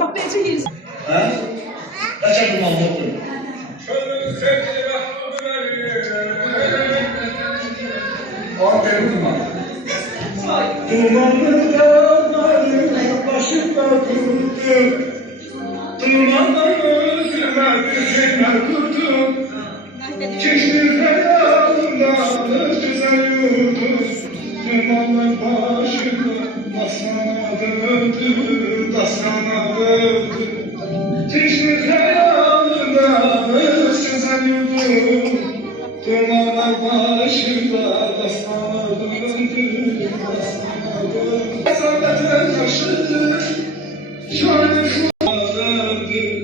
Bak ben çekeyim. Ha? Kaçak mı anlattın? Aferin mi? Dumanlı dağların başında durdu. Dumanlı gözüme kurdu. Çeşmi hayalımda güzel yurdu. Dumanlı başında dasmana döndü, dasmana döndü. Çeşmi hayalımda güzel yurdu. Dumanlı başında dasmana döndü, dasmana döndü. Saadetler taşıdı, şöyle döndü.